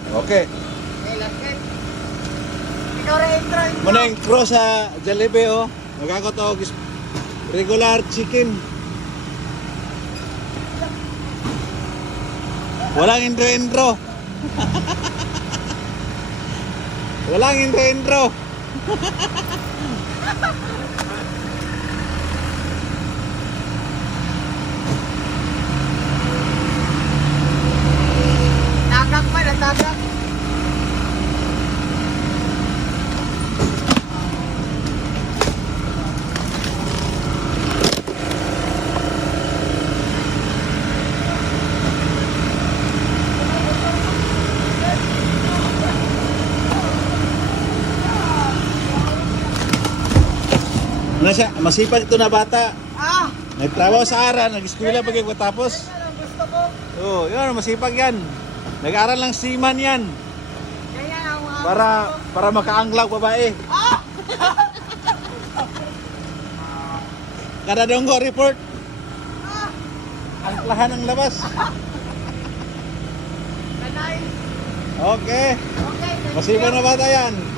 Okay. Okay, last hit. Ikaw rin intro. Muna yung cross sa Jollibee, oh. Magkakotog is regular chicken. Walang intro-intro. Walang intro-intro. Tagak pa, natagak. Ano siya? Masipag ito na bata. Ah! Nagtrabaho sa aral, nag-eskwela pag tapos. Yan ang gusto ko. Oh, yun, masipag yan. Nag-aral lang seaman yan. Kaya ang mga Para makaanglaw babae. Ah! Kada donggo report. Ah! Angklahan ang labas. Kanay. Okay. Okay. Masipag na bata yan.